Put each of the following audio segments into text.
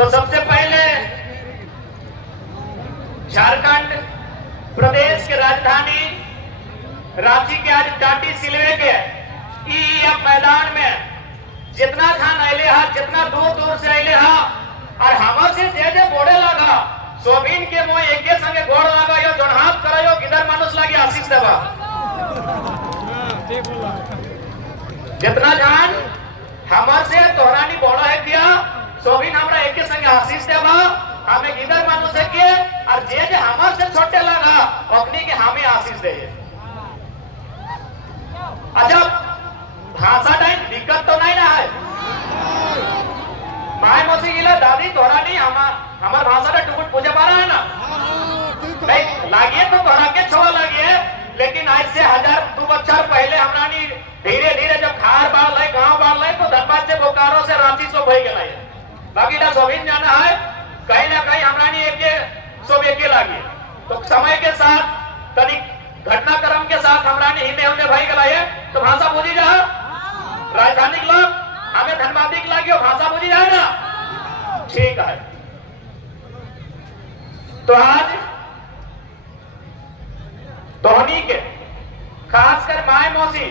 तो सबसे पहले झारखंड प्रदेश के राजधानी रांची के आज टाटी सिलवे के मैदान में जितना धान अले हा, जितना दूर दूर से अले हा और हम से जे बोड़े लगा सोबिन के मोह एक संगे गोड़ लगा यो जोड़हात करायो किधर मानुस लागे आशीष देवा जितना धान हमर से तोहरानी बोड़ा है दिया सोबिन हमरा एक संगे आशीष देवा हमें किधर मानुस है के और जे हमर से छोटे लगा अपनी के हमें आशीष दे। अच्छा भाषा टाइम दिक्कत तो नहीं ना है माय मौसी गिला दादी तोहरा नहीं हमार भाषा का टुकुट पूजा पा रहा है ना नहीं लागिए तो तोहरा के छोड़ा लागिए लेकिन आज से 1000-2 बच्चर पहले हमरा नहीं धीरे धीरे जब खार बाढ़ लाए गांव बाढ़ लाए तो धनबाद से बोकारो से रांची सो भई गया है बाकी ना सोबिन जाना है कहीं ना कहीं हमरा नहीं एक सब एक लागिए तो समय के साथ तनिक घटनाक्रम के साथ हमरा नहीं हिंदे होने भाई गया है तो भाषा बुझी जा राजधानी लोग हमें धनबादी लगी भाषा बुझी जाए ना ठीक है। तो आज धोनी के खासकर माय मौसी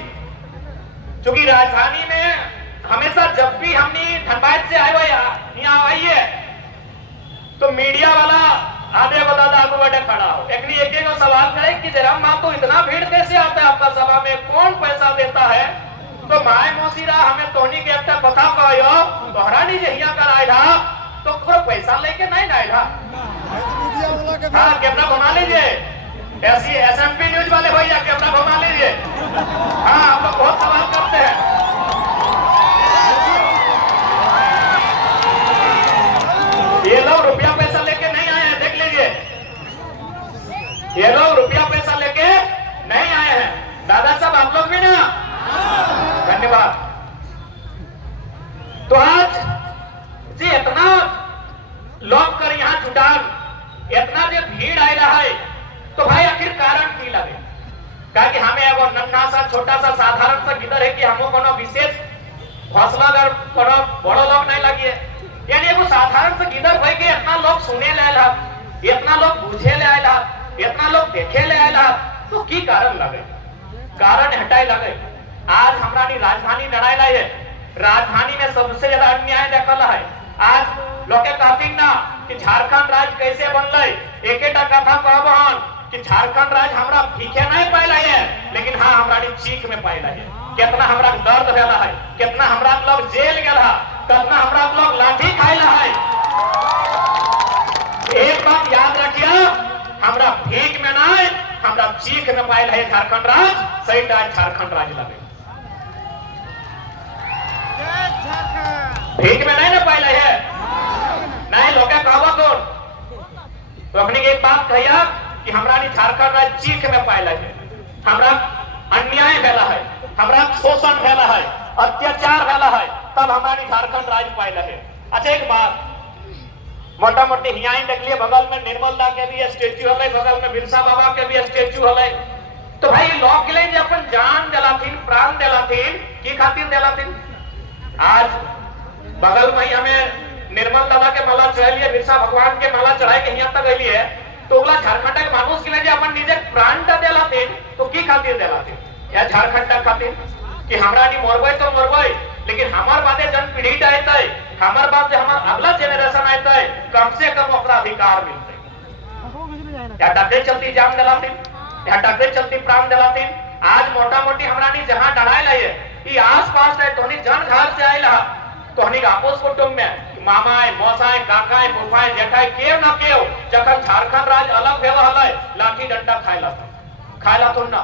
चूंकि राजधानी में हमेशा जब भी हमने धनबाद से आए यहाँ आइए तो मीडिया वाला आधे बता आगू बैठे खड़ा हो एक सवाल करे कि जयराम मां तो इतना भीड़ कैसे आता है आपका सभा में कौन पैसा देता है तो माय मौसीरा हमें तोनी के अब बता पायो तोहरा नहीं जहिया कर आया तो पूरा पैसा लेके नहीं आया हाँ कैमरा घुमा लीजिए ऐसी SMP न्यूज वाले भैया कैमरा घुमा लीजिए हाँ हम लोग बहुत सवाल करते हैं ये लोग रुपया पैसा लेके नहीं आए हैं देख लीजिए ये लोग रुपया पैसा लेके नहीं आए हैं दादा साहब आप लोग भी ना धन्यवाद। तो आज जी इतना लोग कर यहाँ जुटान इतना जो भीड़ आयला है तो भाई आखिर कारण की लगे क्या कि हमें एगो नन्हा सा छोटा सा साधारण सा गिदर है कि हमको कोनो विशेष हौसलादार कोनो बड़ो लोग नहीं लगी यानी एगो साधारण सा गिदर भाई के इतना लोग सुने ले आला इतना लोग बुझे ले आला इतना लोग देखे ले आला तो की कारण लगे कारण हटाए लगे आज हमरा राजधानी लड़ाई लाई है राजधानी में सबसे ज्यादा अन्याय देखल है आज लोग कहती ना कि झारखंड राज्य कैसे बनल एक कथा कहबहन कि झारखंड राज्य हमरा भीखे नहीं पाइला है लेकिन हाँ हमरा चीख में पाइला है कितना हमरा दर्द भेला है कितना हमरा लोग जेल गया है कितना हमरा लोग लाठी खाइला है एक बात याद रखिए हमरा भीख में नहीं हमरा चीख में पाइला है झारखंड राज्य सही राज्य झारखंड राज्य लगे भीख में नहीं ना पाइला है नहीं लोग कहवा कौन तो अपनी एक बात कहिया कि हमरा झारखंड राज्य चीख में पाइला है हमरा अन्याय भेला है हमरा शोषण भेला है अत्याचार भेला है तब हमरा झारखंड राज्य पाइला है। अच्छा एक बात मोटा मोटी हिया देख लिए बगल में निर्मल दा के भी स्टेच्यू हले बगल में बिरसा बाबा के भी स्टेच्यू हले तो भाई लोग के लिए अपन जान दिलाथिन प्राण दिलाथिन की खातिर दिलाथिन आज बगल में हमें निर्मल दादा के माला चढ़ाइए बिरसा भगवान के माला चढ़ाई के यहाँ तक गई है तो ओला झारखंड के मानुष के लिए अपन निजे प्राण दिलाते तो की खातिर दिलाते या झारखंड खातिर कि हमरा नहीं मरबे तो मरबे लेकिन हमार बादे जन पीढ़ी आते हमार बाद हमार अगला जेनरेशन आते कम से कम ओकरा अधिकार मिलते या डटे चलती जान दिलाते या डटे चलती प्राण दिलाते आज मोटा मोटी हमरा नहीं जहाँ डराए लाइए कि आस पास है तो जन घर से आयला तो हनी आपस कुटुंब में मामाए मौसाए काकाए फूफाए जेठाए केव ना केव जखन झारखंड राज्य अलग भेवा हलै लाठी डंडा खायला तो ना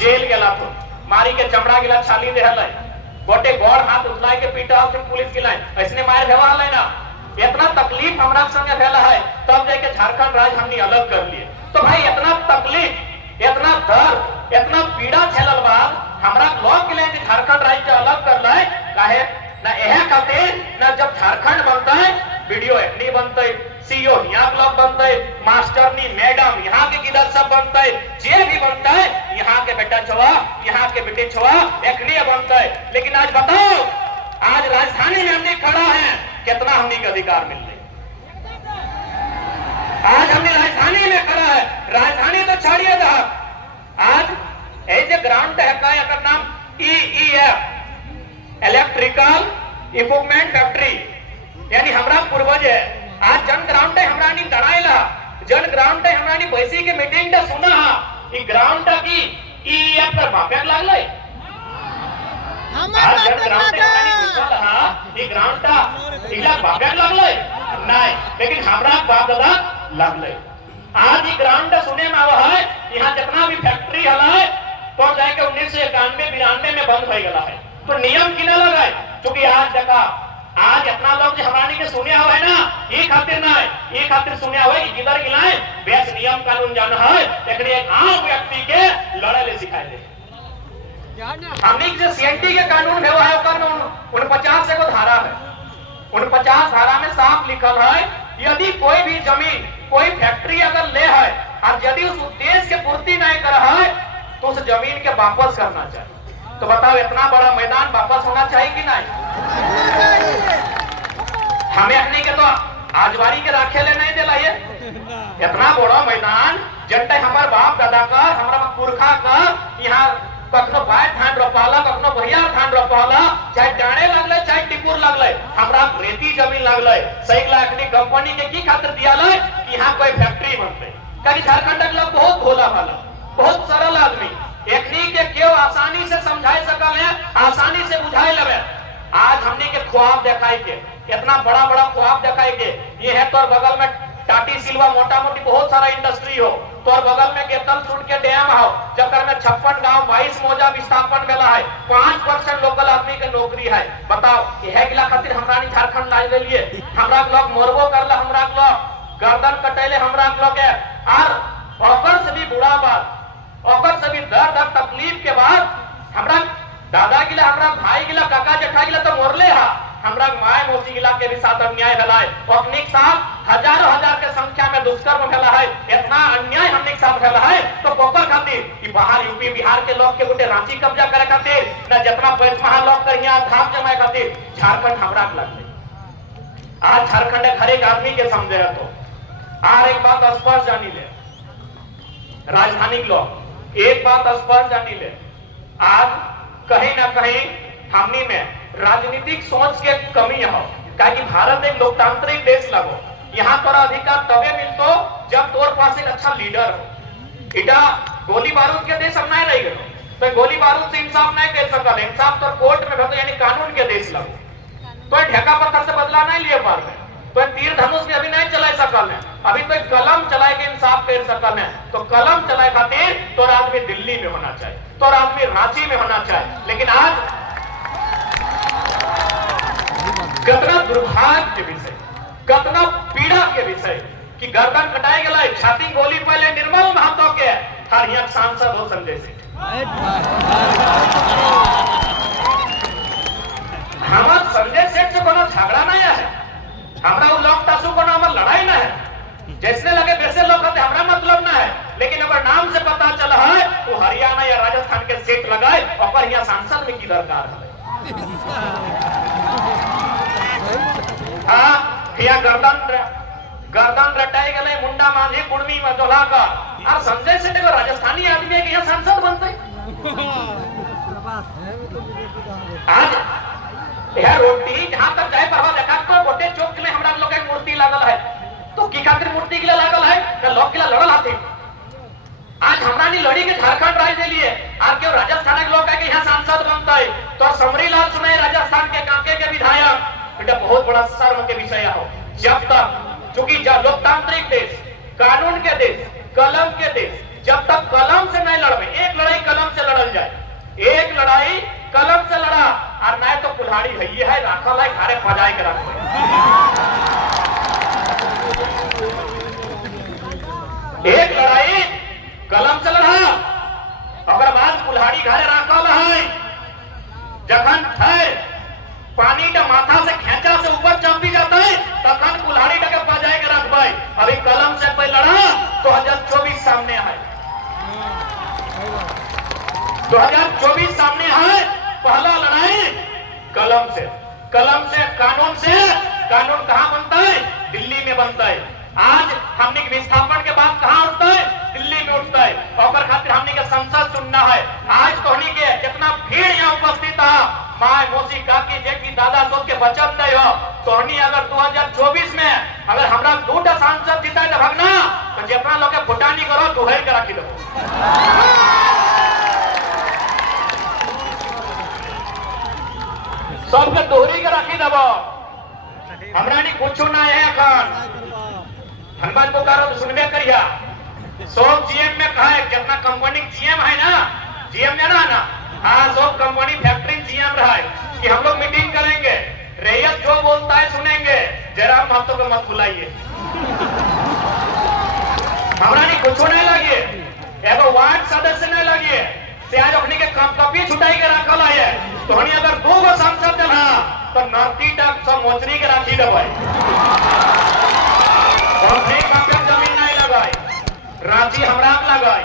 जेल गेला तो मारी के चमड़ा गिला छाली दे हलै गोटे गौर हाथ उठलाए के पीटा फिर पुलिस गिलाए ऐसने मार भेवा हलै ना इतना तकलीफ हमरा संगे भेला है तब जाके झारखंड राज्य हमनी अलग कर लिए तो भाई इतना तकलीफ इतना दर्द इतना पीड़ा झेलल बाद हमरा लोग के लिए झारखंड राज्य अलग कर ले काहे ना यह खातिर ना जब झारखंड बनता है वीडियो एक्नी बनते सीओ यहाँ ब्लॉक बनते मास्टरनी मैडम यहाँ के किधर सब बनते जे भी बनता है यहाँ के बेटा छुआ यहाँ के बेटे छुआ एक्नी बनता है लेकिन आज बताओ आज राजधानी में हमने खड़ा है कितना हमने के अधिकार मिल रहे आज हमने राजधानी में करा है, राजधानी तो छोड़िए था। आज ऐसे ग्राउंड है का एकर नाम EEF इलेक्ट्रिकल इक्विपमेंट फैक्ट्री, यानी हमरा पूर्वज है। आज जन ग्राउंड है हमरा नी दड़ाइला, जन ग्राउंड है हमरा नी बैसी के मीटिंग दा सुना हा ई ग्राउंड की EEF पर बापेर लागले। आज जन ग्राउंड है हमरा नी पूछल हा ई ग्राउंड दा इला बापेर लागले नहीं, लेकिन हमरा बाप दादा लागले। आज ई ग्राउंड सुने में आवा है यहाँ जितना भी फैक्ट्री हला तो जाके 1991-92 में बंद हो गया है। तो नियम किना लगाए, क्योंकि आज जगह आज इतना लोग जो हमारी के सुने हुए है ना, ये खातिर ना है, ये खातिर सुने हुए कि जिधर गिलाए बेस नियम कानून जाना है, लेकिन एक आम व्यक्ति के लड़े ले सिखाए दे। हमने जो CNT के कानून है वो है कर 49 से को धारा है, 49 धारा में साफ लिखल है यदि कोई भी जमीन कोई फैक्ट्री अगर ले है और यदि उस उद्देश्य के पूर्ति नहीं कर है तो उस जमीन के वापस करना चाहिए। तो बताओ इतना बड़ा मैदान वापस होना चाहिए कि नहीं? हमें अपने के तो आजवारी के राखे ले नहीं दिला ये इतना बड़ा मैदान जनता हमार बाप दादा का हमारा पुरखा का यहाँ कखनो बाय धान रोपाला कखनो भैया धान रोपाला, चाहे डाणे लगले चाहे टिपुर लगले, हमरा रेती जमीन लगले सही लाखनी कंपनी के की खातिर दिया ले कि यहाँ कोई फैक्ट्री बनते। क्योंकि झारखंड के लोग बहुत भोला भाला बहुत सरल आदमी एकनी के क्यों आसानी से समझाई सकल है, आसानी से बुझाई लगे। आज हमने के ख्वाब दिखाई के इतना बड़ा बड़ा ख्वाब दिखाई के ये है तोर बगल में टाटी सिल्वा मोटा मोटी बहुत सारा इंडस्ट्री हो, तोर बगल में गेतल छूट के डैम हो जकर में 56 गांव 22 मौजा विस्थापन मिला है, 5% लोकल आदमी के नौकरी है। बताओ यह गिला खातिर हमरा झारखंड लाई गलिए, हमरा लोग मोरबो करला, हमरा लोग गर्दन कटैले, हमरा लोग के और ओकर से भी बुरा बात ओकर से भी दर्द और तकलीफ के बाद हमरा दादा गिला हमरा भाई गिला काका जेठा गिला तो मोरले हा, हमरा माय मौसी गिला के भी साथ अन्याय भेला है। अपने साथ हजारों हजार के संख्या में दुष्कर्म भेला है, इतना अन्याय हमने साथ भेला है। तो कोकर खातिर कि बाहर यूपी बिहार के लोग के गुटे रांची कब्जा करे खातिर न जितना पंचमहाल लोग कर यहाँ धाम जमाए खातिर झारखंड हमरा लगले। आज झारखंड हर एक आदमी के समझे तो और एक बात स्पष्ट जानी ले राजधानी लोग एक बात स्पष्ट जानी ले, आज कहीं ना कहीं हमनी में राजनीतिक सोच के कमी हो, क्योंकि भारत एक लोकतांत्रिक देश लगो, यहाँ तोरा अधिकार तबे मिलतो जब तोर पास एक अच्छा लीडर हो। इटा गोली बारूद के देश हम नहीं रह गए, तो गोली बारूद से इंसाफ नहीं कर सकल, इंसाफ तो कोर्ट में भेजो यानी कानून के देश लगो, तो ढेका पत्थर से बदला नहीं लिए पार में, तो तीर धनुष में अभी नहीं चला सकल है, अभी तो कलम चलाए के इंसाफ कर सकल है। तो कलम चलाए खातिर तो आदमी दिल्ली में होना चाहिए, तो आदमी रांची में होना चाहिए। लेकिन आज कितना दुर्भाग्य के विषय कितना पीड़ा के विषय कि गर्दन कटाए गया छाती गोली पहले निर्मल महतो के हर यहाँ सांसद हो संजय सिंह। हमार संजय सेठ से कोनो झगड़ा नहीं है, हमरा वो लोग तासु को नाम लड़ाई ना है, जैसे लगे वैसे लोग कहते हमरा मतलब ना है, लेकिन अगर नाम से पता चला है तो हरियाणा या राजस्थान के सीट लगाए और यहाँ सांसद में की दरकार है। हाँ यहाँ गर्दन रटाए गए मुंडा मांझी कुर्मी में जोला का और संजय सेठ को राजस्थानी आदमी है कि यहाँ सांसद बनते। आज यह रोटी जहां तक जाए प्रभाव देखा तो गोटे चौक में हमरा लोग एक मूर्ति लागल है, तो की खातिर मूर्ति के लिए लागल है तो लोग के लिए लड़ल आते। आज हमरा नी लड़ी के झारखंड राज्य लिए आज क्यों राजस्थान के लोग है कि यहाँ सांसद बनता है, तो समरी लाल सुनाई राजस्थान के कांके के विधायक, बेटा बहुत बड़ा शर्म के विषय हो। जब तक चूंकि लोकतांत्रिक देश कानून के देश कलम के देश, जब तक कलम से नहीं लड़े, एक लड़ाई कलम से लड़ल जाए, एक लड़ाई कलम से लड़ा और नहीं तो कुल्हाड़ी भैया है राखल है घरे फजाए के रख एक लड़ाई कलम से लड़ा और बाद कुल्हाड़ी घरे राखल है, जखन है पानी का माथा से खेचा से ऊपर चंपी जाता है तखन कुल्हाड़ी के फजाए के रख भाई। अभी कलम से कोई लड़ा 2024 सामने है, 2024 सामने है। पहला लड़ाई कलम से कानून से, कानून कहां बनता है? दिल्ली में बनता है। आज हमने के विस्थापन के बाद कहाँ उठता है? दिल्ली में उठता है। और खातिर हमने के संसद चुनना है। आज तोहनी के जितना भीड़ यहाँ उपस्थित है, माँ मौसी काकी जेठी दादा सब के बचत नहीं हो। तोहनी अगर 2024 में अगर हमरा 2टा सांसद जीता है भगना तो जितना लोग के फुटानी करो दुहर के रखी दो। सबके दोहरी के रखी दबो। हमरा नहीं कुछ ना है अखन हनुमान पुकारो तो सुनबे करिया। सब जीएम में कहा है जितना कंपनी जीएम है ना, जीएम जाना ना, हाँ सब कंपनी फैक्ट्री जीएम रहा है कि हम लोग मीटिंग करेंगे, रैयत जो बोलता है सुनेंगे, जरा महतो को मत बुलाइए। हमरा नहीं कुछ नहीं लगे, एगो वार्ड सदस्य नहीं लगे, से आज अपने के कॉपी छुटाई के रखल है। तो हनी अगर 2 गो सांसद देना तो नर्ती तक सब मोचरी के राखी देबै। जमीन नहीं लगाई, रांची हमरा लगाई।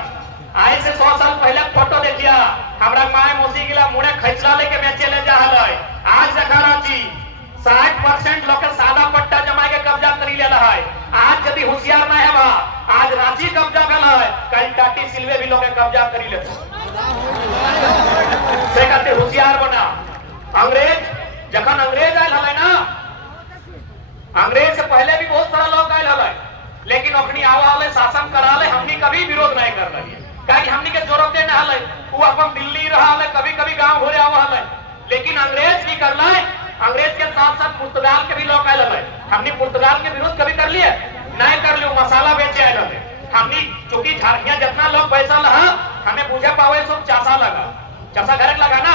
आज से 100 साल पहले फोटो देखिया, हमरा माय मौसी गिला मुड़े खैचला लेके बेचे ले जा हलै। आज देखा रांची 60% लोग के सादा पट्टा जमा के कब्जा करी ले रहा है। आज यदि होशियार नहीं है आज रांची कब्जा कर है, कल टाटी सिलवे भी लोग के कब्जा करी ले। से कहते होशियार बना। अंग्रेज जखन अंग्रेज आयल हलै ना, अंग्रेज से पहले भी बहुत सारा लोग आयल हलै, लेकिन अपनी आवा हलै शासन करा ले, हमनी कभी विरोध नहीं कर रही। काहे हमनी के जरूरत न हलै, वो अपन दिल्ली रहा हलै, कभी-कभी गांव घरे आवा हलै, लेकिन अंग्रेज नहीं करलै। अंग्रेज के साथ-साथ पुर्तगाल के भी लोग आयल हलै। हमनी पुर्तगाल के विरोध कभी कर लिए? नहीं कर लियो। मसाला बेचे आयल हलै। हमनी चूंकि झारखिया जितना लोग पैसा लहा हमें पूछे पावे सब चासा लगा, चासा घर लगा ना,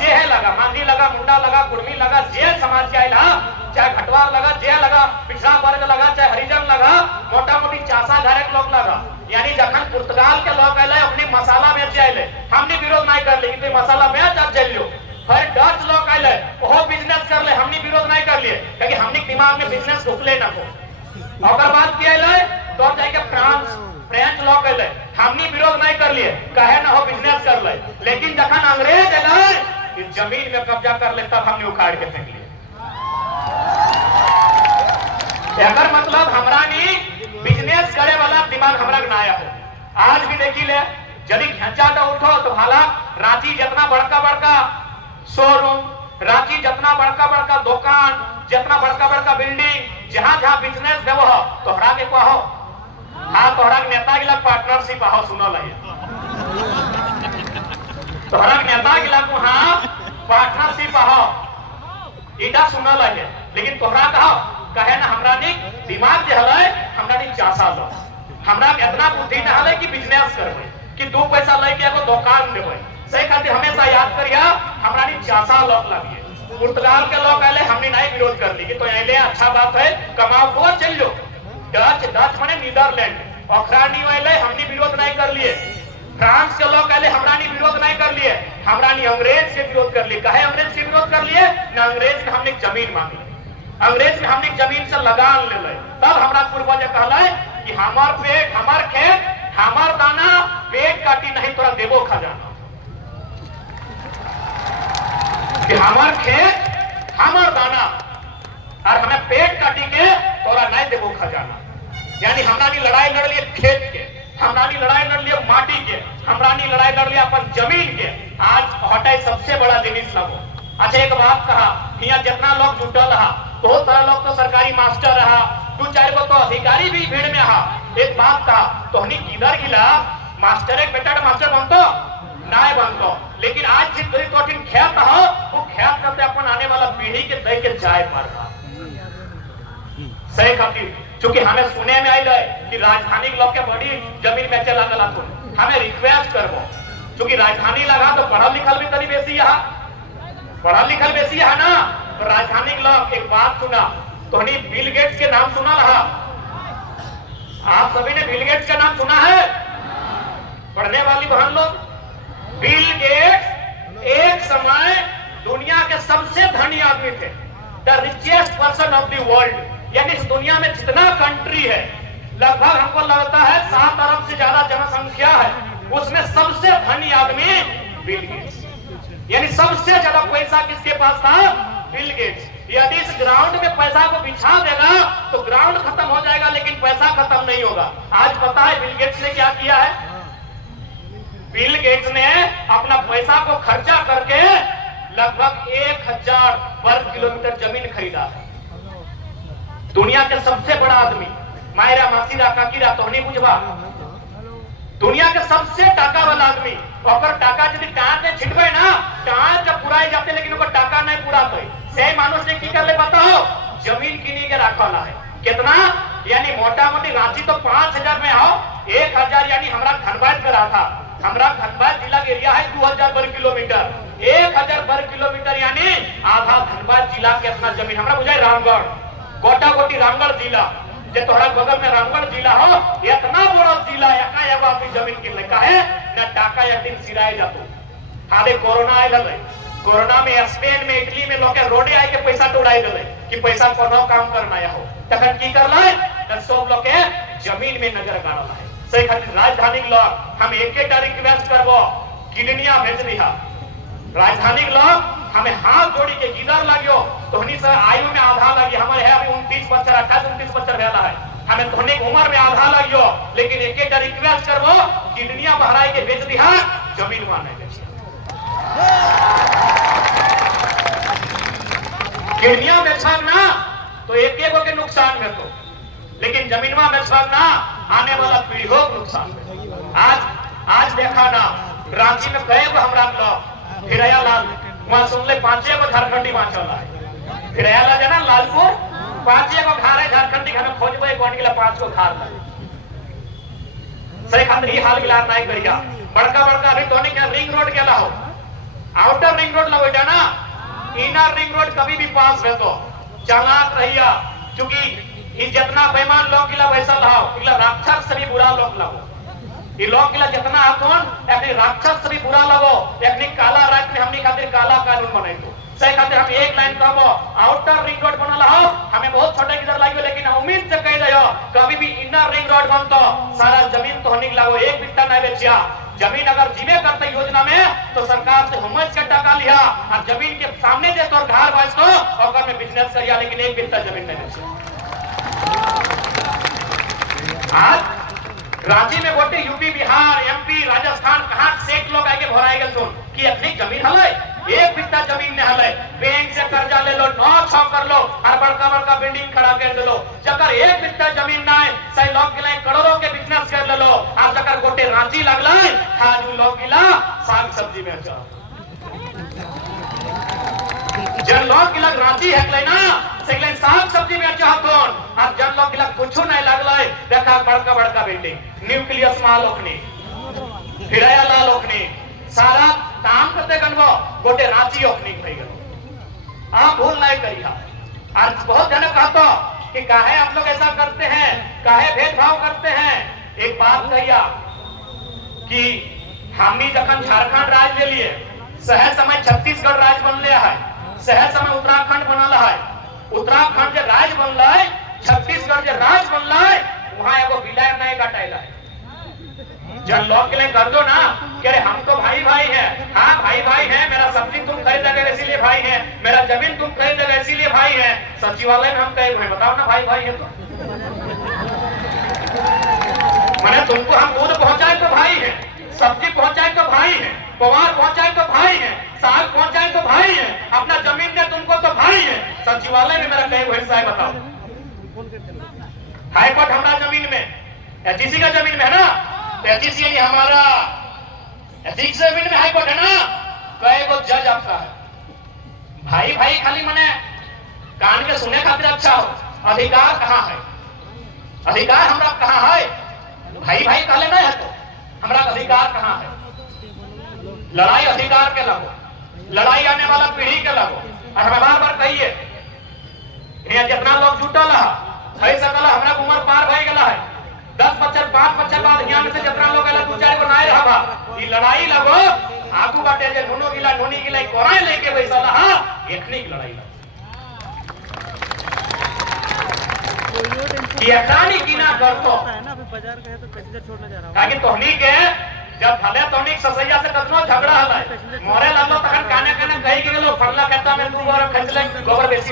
जे है लगा, मांझी लगा, मुंडा लगा, कुर्मी लगा, जे समाज के आयल हा, चाहे घटवार लगा, जे लगा, पिछड़ा वर्ग लगा, चाहे हरिजन लगा, मोटा मोटी चासा घर के लोग लगा। यानी जखन पुर्तगाल के लोग आए अपनी मसाला बेचे आए, हमने विरोध नहीं कर ली कि मसाला बेच आज चल लो। फिर डच लोग आए वो बिजनेस कर ले, हमने विरोध नहीं कर लिए क्योंकि हमने दिमाग में बिजनेस घुसले ना हो। और बात किया तो जाके फ्रेंच लोग आए, हमने विरोध नहीं कर लिए, कहे ना हो बिजनेस कर ले। लेकिन जखन अंग्रेज आए जमीन में कब्जा कर ले तब हमने उखाड़ के फेंक लिए। अगर मतलब हमरा नहीं बिजनेस करे वाला दिमाग हमरा के नया हो। आज भी देखी ले यदि घेचा उठो तो भला रांची जितना बड़का बड़का शोरूम, रांची जितना बड़का बड़का दुकान, जितना बड़का बड़का बिल्डिंग, जहां जहां बिजनेस देव हो तोहरा के कहो, हाँ तोहरा के नेता गिला पार्टनरशिप हो सुनो लगे, तोहरा के नेता गिला को हाँ पार्टनरशिप हो इटा सुनो लगे। लेकिन तोहरा कहो कहे ना हमरा नहीं दिमाग जे हलै, हमरा नहीं चासा लो, हमरा इतना बुद्धि न हलै कि बिजनेस करबे, कि 2 पैसा लेके एगो दुकान देबै। सही खातिर हमेशा याद करिया हमरा नहीं चासा लोग लगिए। पुर्तगाल के लोग आए हमने नहीं विरोध कर ली कि तो अले अच्छा बात है, कमाओ को चल लो। डच माने नीदरलैंड अखरानी आए हमने विरोध नहीं कर लिए। फ्रांस के लोग आए हमरा नहीं विरोध नहीं कर लिए, हमरा नहीं अंग्रेज से विरोध कर लिए। कहे अंग्रेज से विरोध कर लिए ना, अंग्रेज में हमने जमीन मांगी, अंग्रेज में हमने जमीन से लगान ले ले। तब हमरा पूर्वज कहले कि हमार पेट हमार खेत हमार दाना, पेट काटी नहीं तोरा देबो खजाना। कि हमार खेत हमार दाना और हमें पेट काटी के तोरा नहीं देबो खजाना। यानी हमरा नहीं लड़ाई लड़ लिए खेत के, हमरा नहीं लड़ाई लड़ लिए माटी के, हमरा नहीं लड़ाई लड़ लिए अपन जमीन के। आज हटाई सबसे बड़ा जिनिस लगो। अच्छा एक बात कहा, यहाँ जितना लोग जुटल रहा बहुत सारा लोग तो सरकारी मास्टर रहा, 2-4 गो तो अधिकारी भी भीड़ में रहा। एक बात कहा तो हनी किधर गिला मास्टर एक बेटा मास्टर बनतो नहीं बनतो, लेकिन आज जिस कठिन ख्यात हो वो ख्यात करते अपन आने वाला पीढ़ी के दे के जाए पर सही खातिर। चूंकि हमें सुने में आयल है कि राजधानी लोग के बड़ी जमीन में चला गला, हमें रिक्वेस्ट करबो चूंकि राजधानी लगा तो पढ़ल लिखल भी तनी बेसी है, पढ़ल लिखल बेसी है ना। तो राजधानी लोग एक बात सुना तो बिल गेट्स के नाम सुना रहा, आप सभी ने बिल गेट्स का नाम सुना है? पढ़ने वाली बहन लोग, बिल गेट्स एक समय दुनिया के सबसे धनी आदमी थे, the richest person of the world. यानी इस दुनिया में जितना कंट्री है लगभग हमको लगता है 7 अरब से ज्यादा जनसंख्या है, उसमें सबसे धनी आदमी बिल गेट्स। यानी सबसे ज्यादा पैसा किसके पास था? बिल गेट्स यदि इस ग्राउंड में पैसा को बिछा देगा तो ग्राउंड खत्म हो जाएगा, लेकिन पैसा खत्म नहीं होगा। आज पता है बिल गेट्स ने क्या किया है? बिल गेट्स ने अपना पैसा को खर्चा करके लगभग 1000 वर्ग किलोमीटर जमीन खरीदा है। दुनिया के सबसे बड़ा आदमी मायरा मासीरा काकीरा तो नहीं बुझवा, दुनिया के सबसे टाका वाला आदमी ओकर टाका यदि टाँच में छिटबे ना टाँच जब पुराई जाते लेकिन ओकर टाका नहीं पूरा तो से मानुष ने की कर ले बताओ, जमीन किनी के रखवाला है। कितना? यानी मोटा मोटी रांची तो 5000 में आओ, 1000 यानी हमारा धनबाद का रहा था। हमारा धनबाद जिला के एरिया है 2000 वर्ग किलोमीटर, 1000 वर्ग किलोमीटर यानी आधा धनबाद जिला के अपना जमीन। हमारा बुझाए रामगढ़, गोटा गोटी रामगढ़ जिला, जे तोहरा बगल में रामगढ़ जिला हो, इतना बड़ा जिला एका अपनी जमीन के लेका है न टाका एक दिन सिराए जातो। हाले कोरोना आयल है, कोरोना में स्पेन में इटली में लोग रोडे आए के पैसा तोड़ाई दिले कि पैसा कोनो काम करना हो, तखन की करले न सब लोग के जमीन में नजर गाड़ल है। सही खातिर राजधानी लोग हम एकेटा रिक्वेस्ट करबो, किडनिया भेज दिहा। राजधानी लोग हमें हाथ जोड़ी के गिदर लगियो, तोहनी से आयु में आधा लगी, हमारे है अभी 29 बच्चा 28-29 बच्चा भेला है, हमें तोहनी उम्र में आधा लगियो, लेकिन एकेटा रिक्वेस्ट करबो किडनिया बहराई के बेच दिहा, जमीन माने बेचिया। किडनिया बेचब ना तो एक के नुकसान में तो, लेकिन जमीनवा बेचब ना आने वाला पीढ़ियों को नुकसान में। आज देखा ना रांची में कई गो हमरा लोग फिरया लाल वहां सुन ले 5 गो झारखंडी वहां चल रहा है। फिरया लाल है ना लालपुर 5 गो घर है झारखंडी घर में खोजबे कोन के लिए 5 गो घर है। सही खातिर ही हाल गिलार नहीं करिया। बड़का बड़का अभी तोनी के रिंग रोड गेला हो, आउटर रिंग रोड लगोटा ना, इनर रिंग रोड कभी भी पास है तो चालाक रहिया, क्योंकि ये जितना बेईमान लोग किला वैसा लाओ, किला राक्षस से भी बुरा लोग लाओ। ये लोग किला जितना आतोन अपने राक्षस से भी बुरा लगो, अपनी काला रात में हमनी खातिर काला कानून बनाई तो सही खातिर हम एक लाइन कहबो आउटर रिंग रोड बनल हो, हमें बहुत छोटे किधर लागियो, लेकिन उम्मीद से कह दयो कभी भी इनर रिंग रोड बनतो सारा जमीन तो होने लागो, एक बिट्टा नहीं बेचिया। जमीन अगर जीवे करते योजना में तो सरकार से हुमज के टका लिया और जमीन के सामने जे तोर घर बसतो ओकर में बिजनेस करिया, लेकिन एक बिट्टा जमीन नहीं बेचिया। आज रांची में गोटे यूपी बिहार एमपी राजस्थान कहां सेठ लोग आके भराए गए सुन कि अपनी जमीन हले, एक बिट्टा जमीन ने हले, बैंक से कर्जा ले लो, 9-6 कर लो और बड़का बड़का बिल्डिंग खड़ा कर दे लो। जकर एक बिट्टा जमीन ना है सही लोग के लिए करोड़ों के बिजनेस कर ले लो। आज जकर गोटे रांची लगला खाजू लोग गिला साग सब्जी में जा जन लोग गिला रांची है ना सेगले साग सब्जी में चाहतोन, आज जन लोग गिला कुछ नहीं लगला देखा बड़का बड़का बिल्डिंग न्यूक्लियस माल ओखनी फिराया लाल ओखनी सारा काम करते गनबो गोटे रांची ओखनी भई गयो। आप भूल नहीं करिया। आज बहुत जन कहतो कि काहे आप लोग ऐसा करते हैं, काहे भेदभाव करते हैं। एक बात कहिया कि हमनी जखन झारखंड राज्य ले लिए शहर समय छत्तीसगढ़ राज्य बनले है, शहर समय उत्तराखंड बनल है, उत्तराखंड जे राज्य बनल छत्तीसगढ़ जे राज्य बनल वहां एगो विलय नहीं कटाइला है। जन लोग के लिए कर दो ना कि अरे हम तो भाई भाई हैं, हाँ भाई भाई हैं, मेरा सब्जी तुम खरीदोगे इसीलिए भाई हैं, मेरा जमीन तुम खरीदोगे इसीलिए भाई हैं। सचिवालय में हम कहे भाई बताओ ना भाई भाई है तो मैंने तुमको हम दूध पहुंचाए तो भाई है, सब्जी पहुंचाए तो भाई है, पवार पहुंचाए तो भाई है, साग पहुंचाए तो भाई है, अपना जमीन दे तुमको तो भाई है। सचिवालय में मेरा कहे भाई साहब बताओ। हाईकोर्ट हमारा जमीन में एचईसी का जमीन में है ना, एचईसी यानी हमारा एथिक्स जमीन में हाईकोर्ट है ना, कई गो जज आपका है। भाई भाई खाली मने कान के सुने खातिर अच्छा हो, अधिकार कहाँ है? अधिकार हमरा कहाँ है? भाई भाई कहले नहीं है तो हमरा अधिकार कहाँ है? लड़ाई अधिकार के लगो, लड़ाई आने वाला पीढ़ी के लगो। और हमें बार बार कहिए जितना लोग जुटल है सकल हमरा उम्र पार भई गला है, 10 बच्चा 5 बच्चा बाद यहाँ में से जितना लोग गला 2-4 गो नहीं रहबा। ई लड़ाई लगो आगू बाटे जे नुनो गिला नुनी गिला कोराई लेके बैसल हा एखनी की लड़ाई लगो कि अकानी की ना करतो है ना। अभी बाजार गए तो पैसेंजर छोड़ने जा रहा हूं, ताकि तोहनी के जब भले तोनिक ससैया से कतनो झगड़ा हलै मोरे लागलो तखन काने काने कहि के गेलो फरला कहता में तू गोबर खचले गोबर बेसी